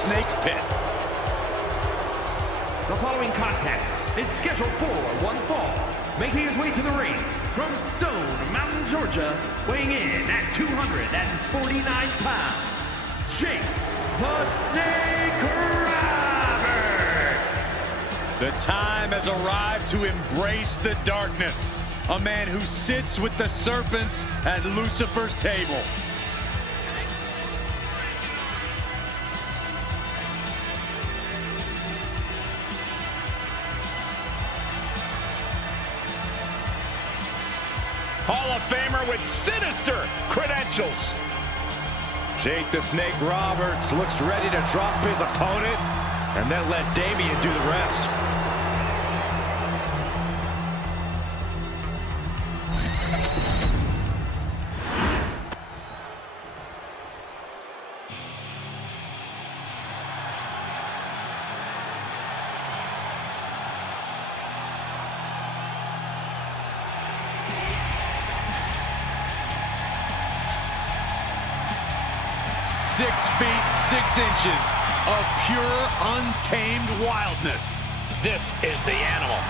snake pit. The following contest is scheduled for one fall. Making his way to the ring from Stone Mountain, Georgia, weighing in at 249 pounds, Jake the Snake Roberts. The time has arrived to embrace the darkness. A man who sits with the serpents at Lucifer's table. Hall of Famer with sinister credentials. Jake the Snake Roberts looks ready to drop his opponent and then let Damian do the rest. .6'6" of pure, untamed wildness. This is the animal.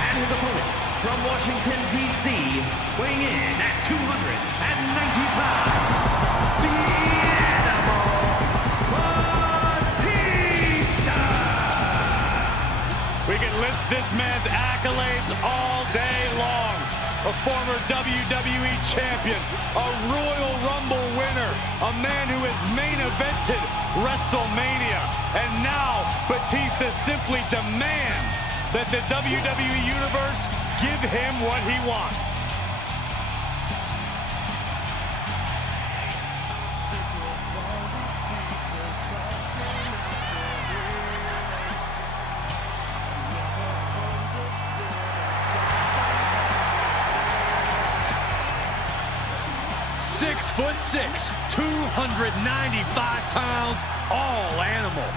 And his opponent from Washington, D.C., weighing in at 290 pounds, the Animal, Batista! We can list this man's accolades all day long. A former WWE champion, a Royal Rumble winner, a man who has main evented WrestleMania, and now Batista simply demands that the WWE Universe give him what he wants. .6'6", 295 pounds, all animal.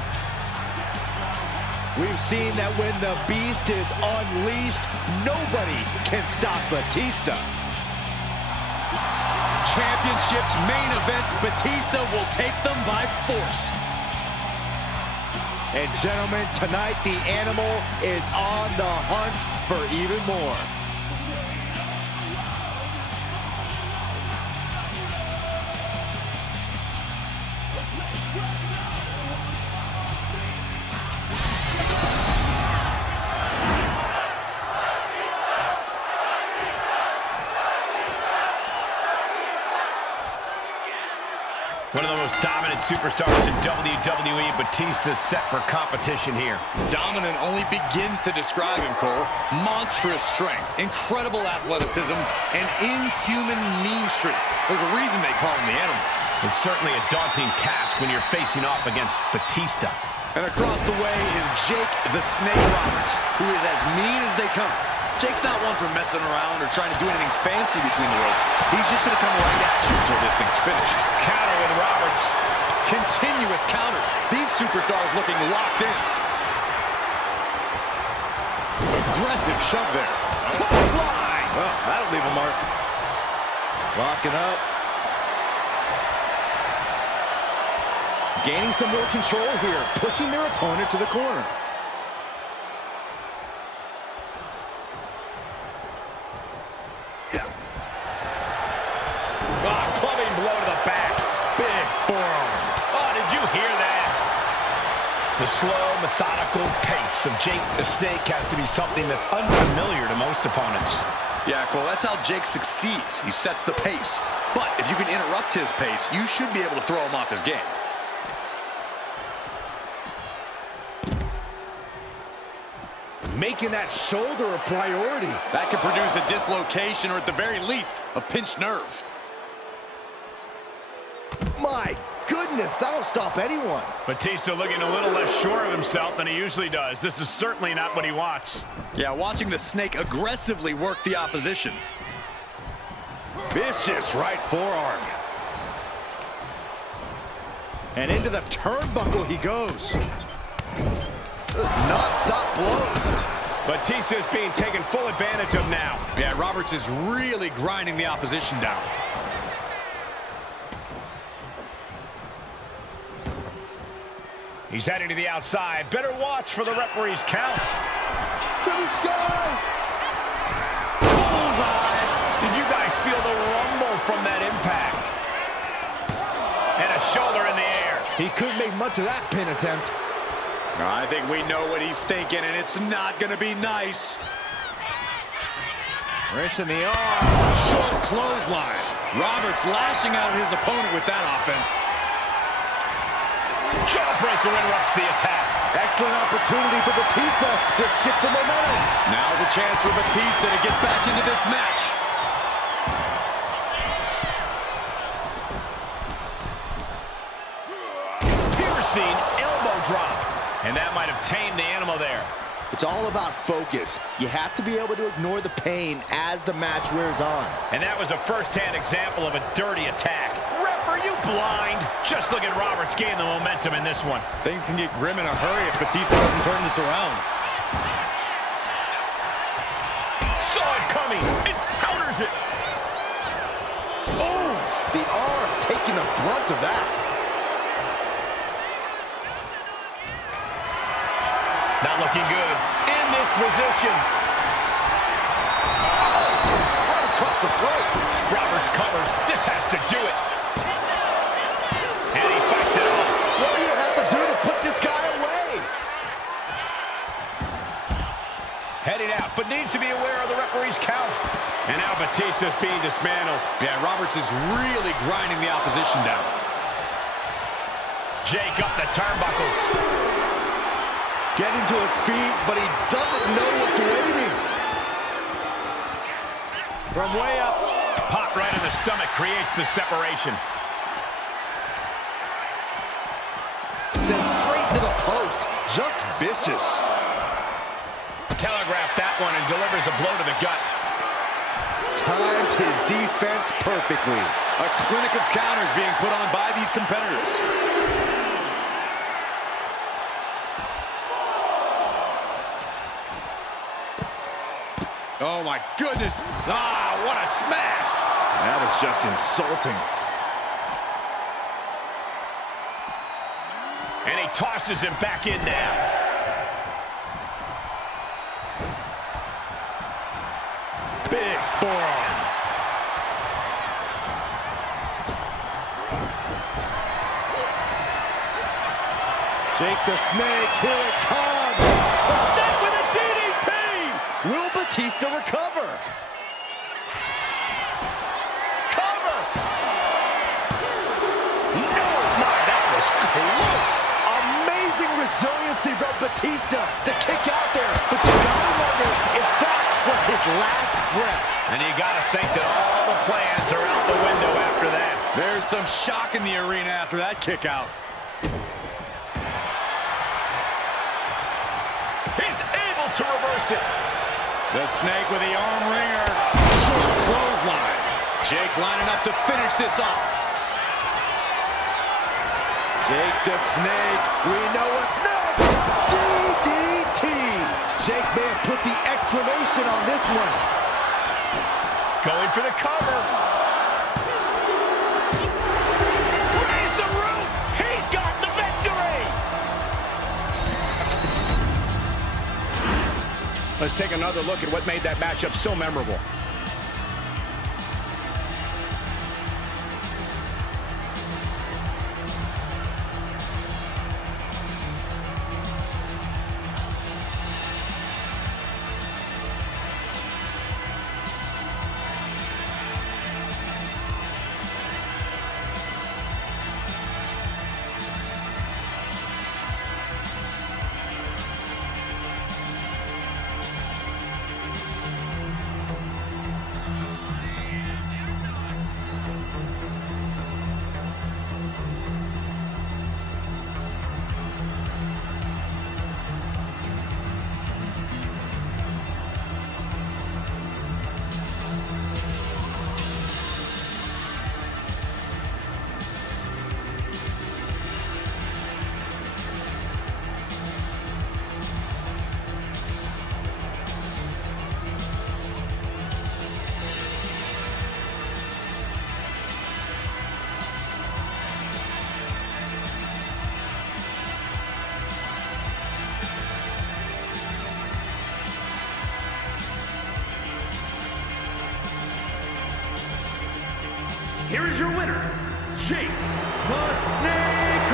We've seen that when the beast is unleashed, nobody can stop Batista. Championships, main events, Batista will take them by force. And gentlemen, tonight the Animal is on the hunt for even more. One of the most dominant superstars in WWE, Batista set for competition here. Dominant only begins to describe him, Cole. Monstrous strength, incredible athleticism, and inhuman mean streak. There's a reason they call him the Animal. It's certainly a daunting task when you're facing off against Batista. And across the way is Jake the Snake Roberts, who is as mean as they come. Jake's not one for messing around or trying to do anything fancy between the ropes. He's just going to come right at you until this thing's finished. Counter with Roberts. Continuous counters. These superstars looking locked in. Aggressive shove there. Clothesline. Well, that'll leave a mark. Locking up. Gaining some more control here, pushing their opponent to the corner. Clubbing blow to the back. Big forearm. Oh, did you hear that? The slow, methodical pace of Jake the Snake has to be something that's unfamiliar to most opponents. Yeah, Cole, that's how Jake succeeds. He sets the pace. But if you can interrupt his pace, you should be able to throw him off his game. Making that shoulder a priority. That could produce a dislocation or at the very least, a pinched nerve. My goodness, that'll stop anyone. Batista looking a little less sure of himself than he usually does. This is certainly not what he wants. Yeah, watching the Snake aggressively work the opposition. Vicious right forearm. And into the turnbuckle he goes. Those non-stop blows. Batista is being taken full advantage of now. Yeah, Roberts is really grinding the opposition down. He's heading to the outside. Better watch for the referee's count. To the sky! Bullseye! Did you guys feel the rumble from that impact? And a shoulder in the air. He couldn't make much of that pin attempt. I think we know what he's thinking, and it's not going to be nice. Wrist in the arm. Short clothesline. Roberts lashing out at his opponent with that offense. Jawbreaker interrupts the attack. Excellent opportunity for Batista to shift the momentum. Now's a chance for Batista to get back into this match. Piercing elbow drop. And that might have tamed the animal there. It's all about focus. You have to be able to ignore the pain as the match wears on. And that was a first-hand example of a dirty attack. Ref, are you blind? Just look at Roberts gain the momentum in this one. Things can get grim in a hurry if Batista doesn't turn this around. Saw it coming. It counters it. Oh, the arm taking the brunt of that. Not looking good in this position. Right across the throat. Roberts covers. This has to do it. And he fights it off. What do you have to do to put this guy away? Heading out, but needs to be aware of the referee's count. And now Batista's being dismantled. Yeah, Roberts is really grinding the opposition down. Jake up the turnbuckles. Getting to his feet, but he doesn't know what's waiting. From way up, pop right in the stomach creates the separation. Sent straight to the post. Just vicious. Telegraphed that one and delivers a blow to the gut. Timed his defense perfectly. A clinic of counters being put on by these competitors. Oh my goodness. Ah, what a smash. That is just insulting. And he tosses him back in now. Big forearm. Jake the Snake, here it comes. The Snake with a DDT. Will Batista recover? Cover. No, my, that was close. Amazing resiliency from Batista to kick out there. But you gotta wonder if that was his last breath. And you gotta think that all the plans are out the window after that. There's some shock in the arena after that kick out. He's able to reverse it. The Snake with the arm wringer. Short clothesline. Jake lining up to finish this off. Jake the Snake, we know what's next. DDT. Jake may have put the exclamation on this one. Going for the cover. Raise the roof. He's got the victory. Let's take another look at what made that matchup so memorable. here is your winner, Jake the Snake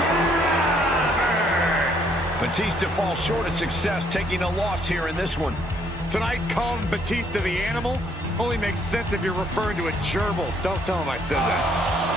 Roberts. Batista falls short of success, taking a loss here in this one. Tonight, calling Batista the Animal only makes sense if you're referring to a gerbil. Don't tell him I said that.